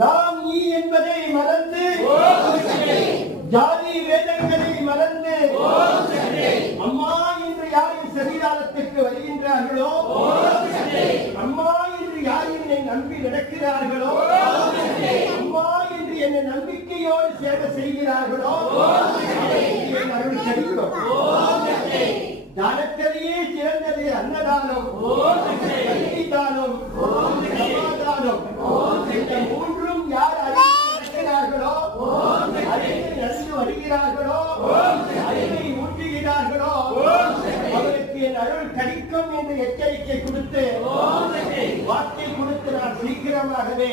நாம் நீ என்பதை மறந்து ஜாதி வேதங்களை மறந்து அம்மா என்று யாரின் சன்னிதானத்திற்கு வருகின்றார்களோ, அம்மா என்று யார் என்னை நம்பி நடக்கிறார்களோ, அம்மா என்று என்னை நம்பிக்கையோடு சேவை செய்கிறார்களோ, அருள் கிடைக்கும். தானத்திலேயே சிறந்தது அன்னதானம், தானம், சமாதானம். இந்த மூன்றும் யார் அறிகிறார்களோ, அறிவை நடந்து வருகிறார்களோ, அறிவை ஊற்றுகிறார்களோ, அவருக்கு என் அருள் கிடைக்கும் என்று எச்சரிக்கை கொடுத்து வார்த்தை கொடுத்து நான் சீக்கிரமாகவே